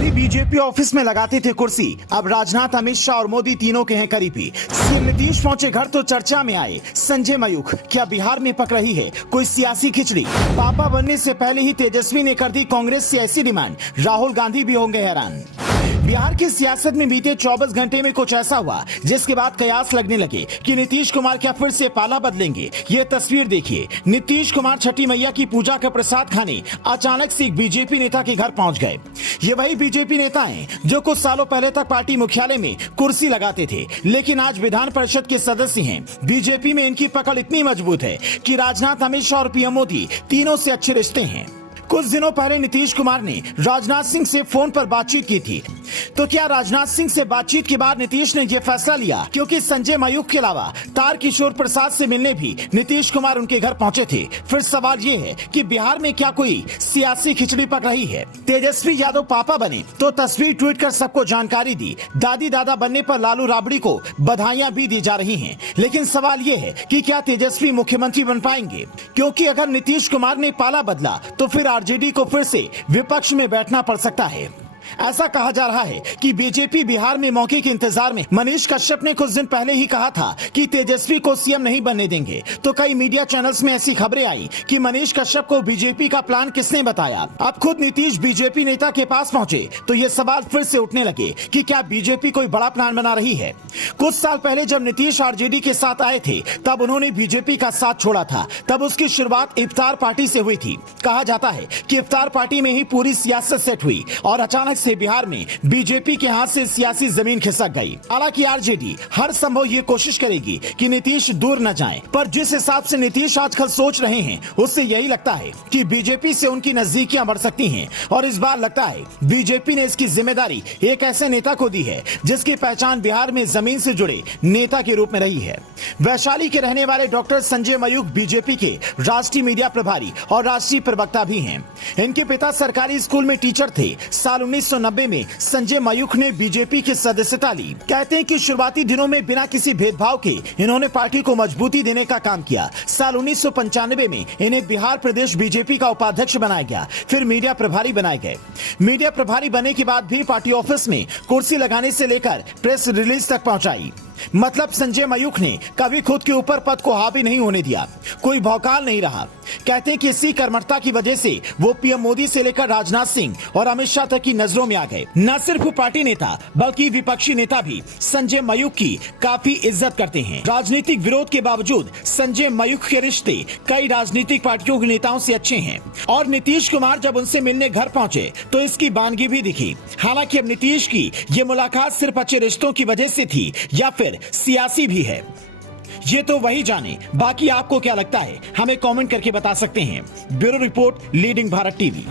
अभी BJP office में लगाते थे कुर्सी, अब राजनाथ, अमित शाह और मोदी तीनों के हैं करीबी। सीएम नीतीश पहुंचे घर तो चर्चा में आए संजय मयूख। क्या बिहार में पक रही है कोई सियासी खिचड़ी? पापा बनने से पहले ही तेजस्वी ने कर दी कांग्रेस से ऐसी डिमांड, राहुल गांधी भी होंगे हैरान। बिहार की सियासत में बीते 24 घंटे में कुछ ऐसा हुआ जिसके बाद कयास लगने लगे कि नीतीश कुमार क्या फिर से पाला बदलेंगे। ये तस्वीर देखिए, नीतीश कुमार छठी मैया की पूजा का प्रसाद खाने अचानक से एक बीजेपी नेता के घर पहुंच गए। ये वही बीजेपी नेता हैं जो कुछ सालों पहले तक पार्टी मुख्यालय में कुर्सी लगाते थे, लेकिन आज विधान परिषद के सदस्य हैं। बीजेपी में इनकी पकड़ इतनी मजबूत है कि राजनाथ, अमित शाह और पीएम मोदी तीनों से अच्छे रिश्ते हैं। कुछ दिनों पहले नीतीश कुमार ने राजनाथ सिंह से फोन पर बातचीत की थी। तो क्या राजनाथ सिंह से बातचीत के बाद नीतीश ने यह फैसला लिया क्योंकि संजय मयूख के अलावा तारकिशोर प्रसाद से मिलने भी नीतीश कुमार उनके घर पहुंचे थे? फिर सवाल ये है कि बिहार में क्या कोई सियासी खिचड़ी पक रही है? तेजस्वी यादव पापा बने तो तस्वीर ट्वीट कर सबको जानकारी दी। दादी दादा बनने पर लालू राबड़ी को बधाइयां भी दी जा रही हैं। लेकिन सवाल ये है कि क्या तेजस्वी मुख्यमंत्री बन पाएंगे? क्योंकि अगर नीतीश कुमार ने पाला बदला तो फिर आरजेडी को फिर से विपक्ष में बैठना पड़ सकता है। ऐसा कहा जा रहा है कि बीजेपी बिहार में मौके के इंतजार में। मनीष कश्यप ने कुछ दिन पहले ही कहा था कि तेजस्वी को सीएम नहीं बनने देंगे, तो कई मीडिया चैनल्स में ऐसी खबरें आई कि मनीष कश्यप को बीजेपी का प्लान किसने बताया। अब खुद नीतीश बीजेपी नेता के पास पहुंचे तो ये सवाल फिर से उठने लगे कि क्या बीजेपी कोई बड़ा प्लान बना रही है? कुछ साल पहले जब नीतीश आरजेडी के साथ आए थे तब उन्होंने बीजेपी का साथ छोड़ा था। तब उसकी शुरुआत इफ्तार पार्टी से हुई थी। कहा जाता है कि इफ्तार पार्टी में ही पूरी सियासत सेट हुई और अचानक से बिहार में बीजेपी के हाथ से सियासी जमीन खिसक गई। हालांकि आरजेडी हर संभव ये कोशिश करेगी कि नीतीश दूर न जाएं, पर जिस हिसाब से नीतीश आजकल सोच रहे हैं उससे यही लगता है कि बीजेपी से उनकी नजदीकियां बढ़ सकती हैं। और इस बार लगता है बीजेपी ने इसकी जिम्मेदारी एक ऐसे नेता को दी है जिसकी पहचान बिहार में जमीन से जुड़े नेता के रूप में रही है। वैशाली के रहने वाले डॉक्टर संजय मयूख बीजेपी के राष्ट्रीय मीडिया प्रभारी और राष्ट्रीय प्रवक्ता भी हैं। इनके पिता सरकारी स्कूल में टीचर थे। साल 1990 में संजय मयूख ने बीजेपी की सदस्यता ली। कहते हैं कि शुरुआती दिनों में बिना किसी भेदभाव के इन्होंने पार्टी को मजबूती देने का काम किया। साल 1995 में इन्हें बिहार प्रदेश बीजेपी का उपाध्यक्ष बनाया गया, फिर मीडिया प्रभारी बनाए गए। मीडिया प्रभारी बनने के बाद भी पार्टी ऑफिस में कुर्सी लगाने से लेकर प्रेस रिलीज तक पहुंचाई। मतलब संजय मयूख ने कभी खुद के ऊपर पद को हावी नहीं होने दिया, कोई भौकाल नहीं रहा। कहते हैं कि इसी कर्मठता की वजह से वो पीएम मोदी से लेकर राजनाथ सिंह और अमित शाह तक की नजरों में आ गए। न सिर्फ पार्टी नेता बल्कि विपक्षी नेता भी संजय मयूख की काफी इज्जत करते हैं। राजनीतिक विरोध के बावजूद संजय मयूख के रिश्ते कई राजनीतिक पार्टियों के नेताओं से अच्छे हैं और नीतीश कुमार जब उनसे मिलने घर पहुंचे तो इसकी बानगी भी दिखी। हालांकि अब नीतीश की ये मुलाकात सिर्फ अच्छे रिश्तों की वजह से थी या फिर सियासी भी है, ये तो वही जाने। बाकी आपको क्या लगता है हमें कमेंट करके बता सकते हैं। Bureau report, leading Bharat TV.